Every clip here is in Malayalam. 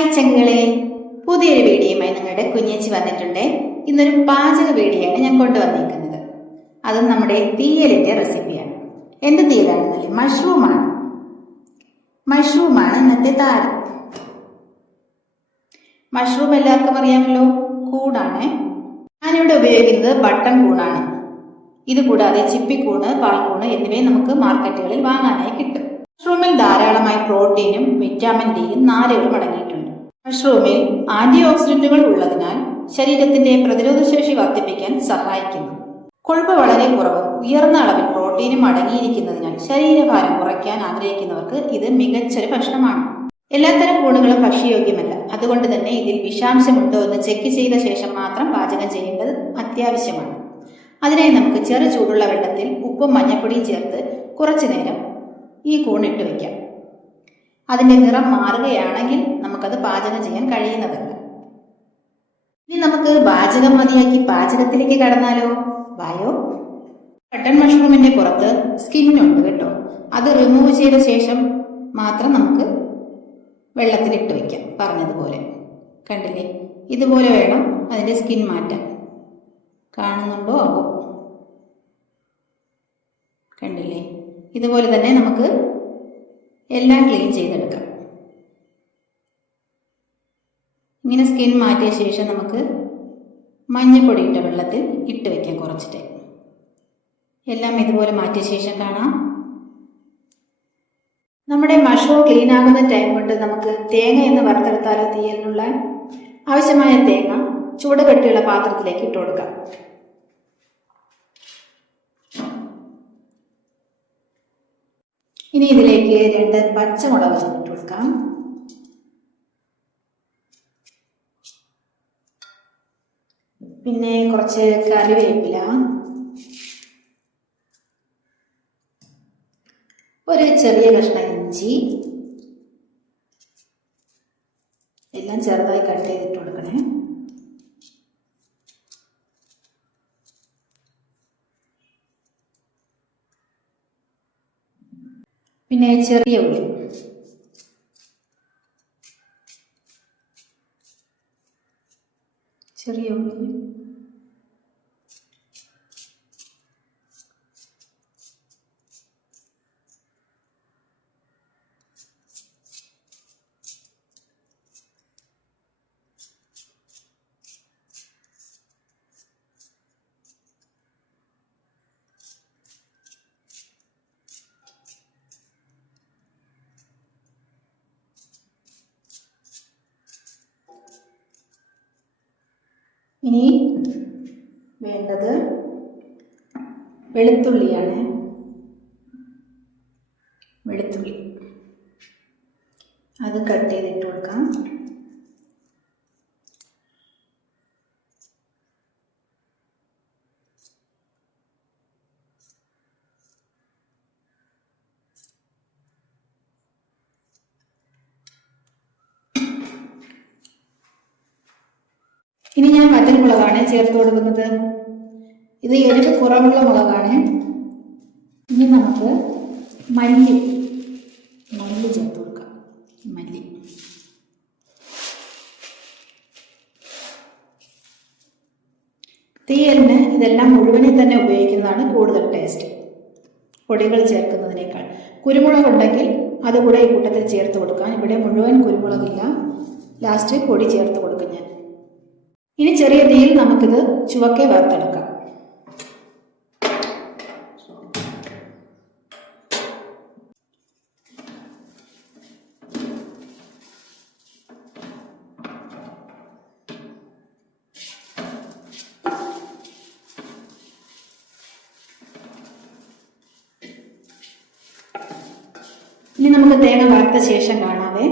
ഹായ് ചങ്കളെ, പുതിയൊരു വീഡിയോയുമായി നിങ്ങളുടെ കുഞ്ഞേച്ചി വന്നിട്ടുണ്ട്. ഇന്നൊരു പാചക വീഡിയോയാണ് ഞാൻ കൊണ്ടുവന്നിരിക്കുന്നത്. അതും നമ്മുടെ തീയലിന്റെ റെസിപ്പിയാണ്. എന്ത് തീയലാണെന്നല്ലേ? മഷ്റൂമാണ് ഇന്നത്തെ താരം. മഷ്റൂം എല്ലാവർക്കും അറിയാമല്ലോ, കൂണാണ്. ഞാനിവിടെ ഉപയോഗിക്കുന്നത് ബട്ടൺ കൂണാണ്. ഇതുകൂടാതെ ചിപ്പിക്കൂണ്, പാൽക്കൂണ് എന്നിവയും നമുക്ക് മാർക്കറ്റുകളിൽ വാങ്ങാനായി കിട്ടും. മഷ്റൂമിൽ ധാരാളമായി പ്രോട്ടീനും വിറ്റാമിൻ ഡിയും നാരുകളും അടങ്ങിയിട്ടുണ്ട്. മഷ്റൂമിൽ ആന്റി ഓക്സിഡന്റുകൾ ഉള്ളതിനാൽ ശരീരത്തിന്റെ പ്രതിരോധശേഷി വർദ്ധിപ്പിക്കാൻ സഹായിക്കുന്നു. കൊഴുപ്പ് വളരെ കുറവും ഉയർന്ന അളവിൽ പ്രോട്ടീനും അടങ്ങിയിരിക്കുന്നതിനാൽ ശരീരഭാരം കുറയ്ക്കാൻ ആഗ്രഹിക്കുന്നവർക്ക് ഇത് മികച്ചൊരു ഭക്ഷണമാണ്. എല്ലാത്തരം കൂണുകളും ഭക്ഷ്യയോഗ്യമല്ല. അതുകൊണ്ട് തന്നെ ഇതിൽ വിഷാംശമുണ്ടോ എന്ന് ചെക്ക് ചെയ്ത ശേഷം മാത്രം പാചകം ചെയ്യേണ്ടത് അത്യാവശ്യമാണ്. അതിനായി നമുക്ക് ചെറു ചൂടുള്ള വെള്ളത്തിൽ ഉപ്പും മഞ്ഞൾപ്പൊടിയും ചേർത്ത് കുറച്ചു നേരം ഈ കൂണിട്ട് വയ്ക്കാം. അതിന്റെ നിറം മാറുകയാണെങ്കിൽ നമുക്കത് പാചകം ചെയ്യാൻ കഴിയുന്നതല്ല. ഇനി നമുക്ക് പാചകം മതിയാക്കി പാചകത്തിലേക്ക് കടന്നാലോ? വായോ. ബട്ടൺ മഷ്റൂമിന്റെ പുറത്ത് സ്കിന്നുണ്ട് കേട്ടോ. അത് റിമൂവ് ചെയ്ത ശേഷം മാത്രം നമുക്ക് വെള്ളത്തിലിട്ട് വയ്ക്കാം. പറഞ്ഞതുപോലെ കണ്ടില്ലേ, ഇതുപോലെ വേണം അതിന്റെ സ്കിൻ മാറ്റാൻ. കാണുന്നുണ്ടോ ആവോ? കണ്ടില്ലേ, ഇതുപോലെ തന്നെ നമുക്ക് എല്ലാം ക്ലീൻ ചെയ്തെടുക്കാം. ഇങ്ങനെ സ്കിൻ മാറ്റിയ ശേഷം നമുക്ക് മഞ്ഞൾപ്പൊടി ഇട്ട വെള്ളത്തിൽ ഇട്ട് വയ്ക്കാം കുറച്ചിട്ട്. എല്ലാം ഇതുപോലെ മാറ്റിയ ശേഷം കാണാം. നമ്മുടെ മഷ്റൂം ക്ലീൻ ആകുന്ന ടൈം കൊണ്ട് നമുക്ക് തേങ്ങ എന്ന് വറുത്തെടുത്താലോ? തീയലിനുള്ള ആവശ്യമായ തേങ്ങ ചൂട് കെട്ടിയുള്ള പാത്രത്തിലേക്ക് ഇട്ട് കൊടുക്കാം. ഇനി ഇതിലേക്ക് 2 പച്ചമുളക് ഇട്ട് കൊടുക്കാം. പിന്നെ കുറച്ച് കറിവേപ്പില, ഒരു ചെറിയ കഷ്ണം ഇഞ്ചി, എല്ലാം ചെറുതായി കട്ട് ചെയ്തിട്ട് കൊടുക്കണേ. പിന്നെ ചെറിയ ഉള്ളി, ഇനി വേണ്ടത് വെളുത്തുള്ളിയാണ്. വെളുത്തുള്ളി അത് കട്ട് ചെയ്തിട്ട് കൊടുക്കാം. ഇനി ഞാൻ വറ്റൽമുളകാണ് ചേർത്ത് കൊടുക്കുന്നത്. ഇത് എരിവ് കുറവുള്ള മുളകാണ്. ഇനി നമുക്ക് മല്ലി ചേർത്ത് കൊടുക്കാം. മല്ലി, തീയലിന് ഇതെല്ലാം മുഴുവനിൽ തന്നെ ഉപയോഗിക്കുന്നതാണ് കൂടുതൽ ടേസ്റ്റ്, പൊടികൾ ചേർക്കുന്നതിനേക്കാൾ. കുരുമുളക് ഉണ്ടെങ്കിൽ അതുകൂടെ ഈ കൂട്ടത്തിൽ ചേർത്ത് കൊടുക്കാം. ഇവിടെ മുഴുവൻ കുരുമുളകില്ല, ലാസ്റ്റ് പൊടി ചേർത്ത് കൊടുക്കും ഞാൻ. ഇനി ചെറിയ തീയിൽ നമുക്കിത് ചുവക്കെ വറുത്തെടുക്കാം. ഇനി നമുക്ക് തേങ്ങ വറുത്ത ശേഷം കാണാവേ.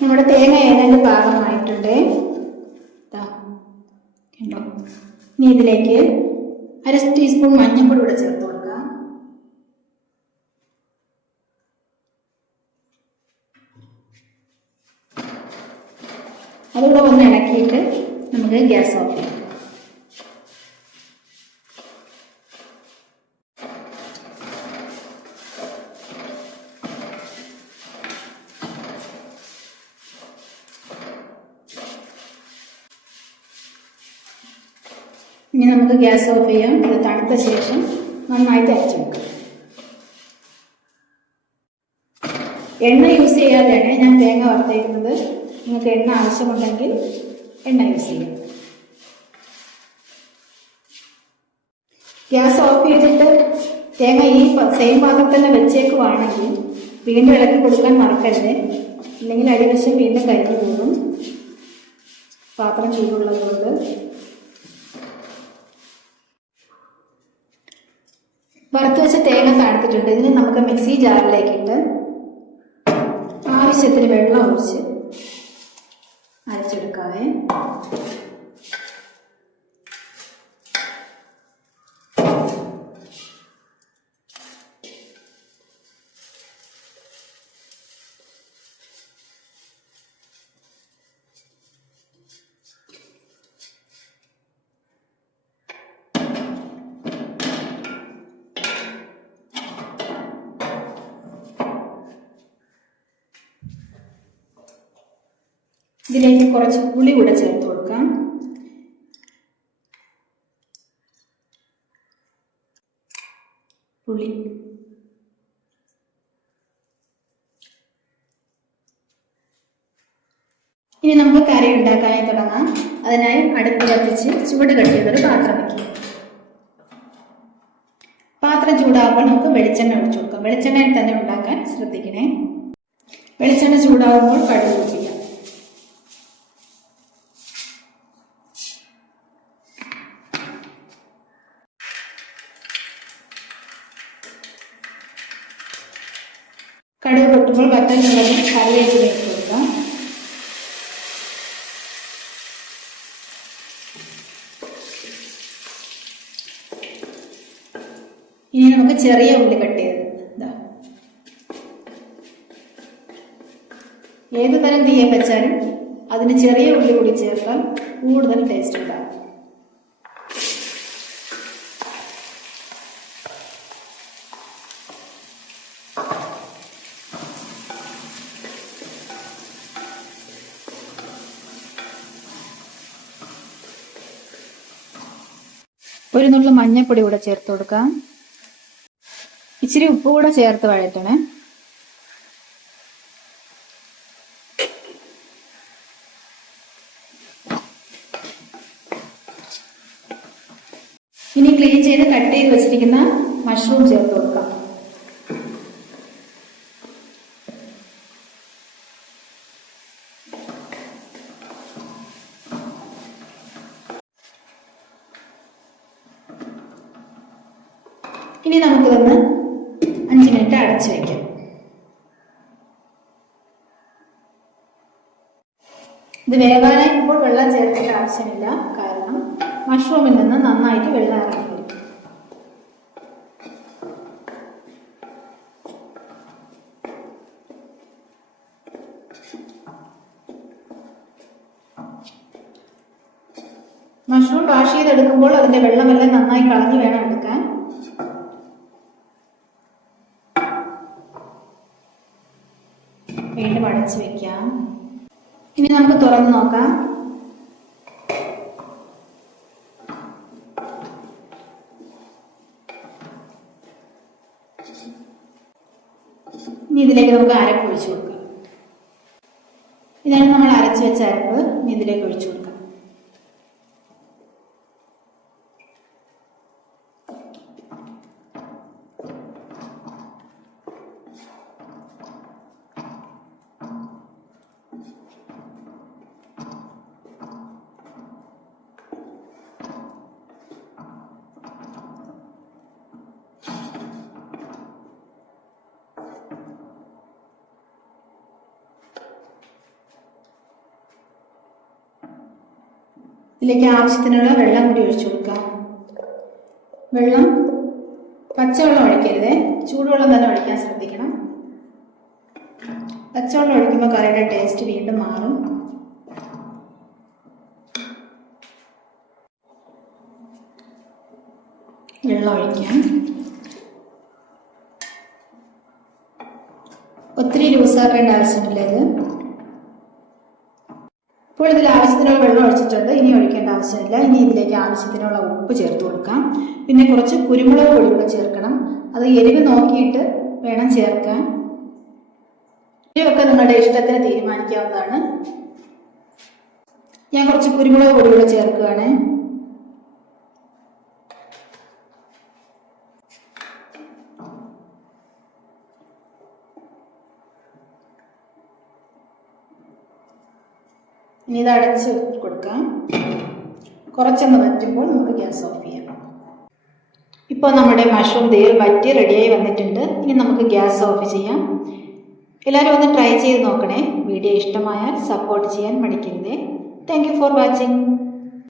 നമ്മുടെ തേങ്ങ ഏതാണ്ട് പാകമായിട്ടുണ്ട്. ഇനി ഇതിലേക്ക് 1/2 ടീസ്പൂൺ മഞ്ഞൾപ്പൊടി കൂടെ ചേർത്ത് കൊടുക്കാം. അതുകൂടെ ഒന്ന് ഇളക്കിയിട്ട് നമുക്ക് ഗ്യാസ് ഓഫ് ചെയ്യാം. ഇനി നമുക്ക് ഗ്യാസ് ഓഫ് ചെയ്യാം. ഇത് തണുത്ത ശേഷം നന്നായിട്ട് അരച്ചെടുക്കാം. എണ്ണ യൂസ് ചെയ്യാതെയാണ് ഞാൻ തേങ്ങ വറുത്തേക്കുന്നത്. നിങ്ങൾക്ക് എണ്ണ ആവശ്യമുണ്ടെങ്കിൽ എണ്ണ യൂസ് ചെയ്യാം. ഗ്യാസ് ഓഫ് ചെയ്തിട്ട് തേങ്ങ ഈ സെയിം പാത്രത്തിൽ തന്നെ വെച്ചേക്കുവാണെങ്കിൽ വീണ്ടും ഇളക്കി കൊടുക്കാൻ മറക്കരുത്. ഇല്ലെങ്കിൽ അടിവശം വീണ്ടും കരിഞ്ഞു പോകും. പാത്രം ചൂടുള്ളതുകൊണ്ട് വറുത്ത് വെച്ച തേങ്ങ തണുത്തിട്ടുണ്ട്. ഇതിന് നമുക്ക് മിക്സി ജാറിലേക്കിട്ട് ആവശ്യത്തിന് വെള്ളം ഒഴിച്ച് അരച്ചെടുക്കാവേ. ഇതിലേക്ക് കുറച്ച് പുളി കൂടെ ചേർത്ത് കൊടുക്കാം. പുളി ഇനി നമുക്ക് കറി ഉണ്ടാക്കാനായി തുടങ്ങാം. അതിനായി അടുപ്പ് കത്തിച്ച് ചൂട് കട്ടിയുള്ളൊരു പാത്രം വയ്ക്കുക. പാത്രം ചൂടാകുമ്പോൾ നമുക്ക് വെളിച്ചെണ്ണ ഒഴിച്ചു കൊടുക്കാം. വെളിച്ചെണ്ണയിൽ തന്നെ ഉണ്ടാക്കാൻ ശ്രദ്ധിക്കണേ. വെളിച്ചെണ്ണ ചൂടാകുമ്പോൾ കടുക് പൊട്ടിക്കാം. കടുക് പൊട്ടുമ്പോൾ വറ്റൽമുളകും കറിവേപ്പിലയും കൊടുക്കാം. ഇനി നമുക്ക് ചെറിയ ഉള്ളി കട്ട് ചെയ്ത് ഏത് തരം തീയെ വെച്ചാലും അതിന് ചെറിയ ഉള്ളി കൂടി ചേർത്താൽ കൂടുതൽ ടേസ്റ്റ് ഉണ്ടാകും. ഒരു നുള്ളു മഞ്ഞൾപ്പൊടി കൂടെ ചേർത്ത് കൊടുക്കാം. ഇച്ചിരി ഉപ്പ് കൂടെ ചേർത്ത് വഴറ്റണേ. ഇനി ക്ലീൻ ചെയ്ത് കട്ട് ചെയ്ത് വെച്ചിരിക്കുന്ന മഷ്റൂം ചേർത്ത് കൊടുക്കാം. ഇനി നമുക്കിതൊന്ന് 5 മിനിറ്റ് അടച്ചു വയ്ക്കാം. ഇത് വേവാനായി ഇപ്പോൾ വെള്ളം ചേർക്കേണ്ട ആവശ്യമില്ല. കാരണം മഷ്റൂമിൽ നിന്ന് നന്നായിട്ട് വെള്ളം ഇറങ്ങി വരും. മഷ്റൂം വാഷ് ചെയ്തെടുക്കുമ്പോൾ അതിന്റെ വെള്ളമെല്ലാം നന്നായി കളഞ്ഞ് വേണം എടുക്കാൻ. വീണ്ടും അടച്ചു വെക്കാം. ഇനി നമുക്ക് തുറന്ന് നോക്കാം. ഇനി ഇതിലേക്ക് നമുക്ക് അരപ്പ് ഒഴിച്ചു കൊടുക്കാം. ഇതാണ് നമ്മൾ അരച്ചു വെച്ച അരപ്പ്. ഇനി ഇതിലേക്ക് ഒഴിച്ചു കൊടുക്കാം. ഇതിലേക്ക് ആവശ്യത്തിനുള്ള വെള്ളം കൂടി ഒഴിച്ചു കൊടുക്കാം. വെള്ളം പച്ചവെള്ളം ഒഴിക്കരുത്, ചൂടുവെള്ളം തന്നെ ഒഴിക്കാൻ ശ്രദ്ധിക്കണം. പച്ചവെള്ളം ഒഴിക്കുമ്പോൾ കറിയുടെ ടേസ്റ്റ് വീണ്ടും മാറും. വെള്ളം ഒഴിക്കാം. ഒത്തിരി ലൂസാക്കേണ്ട ആവശ്യമില്ല. ഇത് ഇപ്പോൾ ഇതിൽ ആവശ്യത്തിനുള്ള വെള്ളം ഒഴിച്ചിട്ടുണ്ട്. ഇനി ഒഴിക്കേണ്ട ആവശ്യമില്ല. ഇനി ഇതിലേക്ക് ആവശ്യത്തിനുള്ള ഉപ്പ് ചേർത്ത് കൊടുക്കാം. പിന്നെ കുറച്ച് കുരുമുളക് പൊടി കൂടെ ചേർക്കണം. അത് എരിവ് നോക്കിയിട്ട് വേണം ചേർക്കാൻ. ഇവയൊക്കെ നിങ്ങളുടെ ഇഷ്ടത്തിന് തീരുമാനിക്കാവുന്നതാണ്. ഞാൻ കുറച്ച് കുരുമുളക് പൊടി കൂടെ ചേർക്കുകയാണ്. ഇനി ഇത് അടച്ച് കൊടുക്കാം. കുറച്ചൊന്ന് വറ്റുമ്പോൾ നമുക്ക് ഗ്യാസ് ഓഫ് ചെയ്യാം. ഇപ്പോൾ നമ്മുടെ മഷ്റൂം തേൽ വറ്റി റെഡിയായി വന്നിട്ടുണ്ട്. ഇനി നമുക്ക് ഗ്യാസ് ഓഫ് ചെയ്യാം. എല്ലാവരും ഒന്ന് ട്രൈ ചെയ്ത് നോക്കണേ. വീഡിയോ ഇഷ്ടമായാൽ സപ്പോർട്ട് ചെയ്യാൻ മടിക്കരുതേ. Thank you for watching.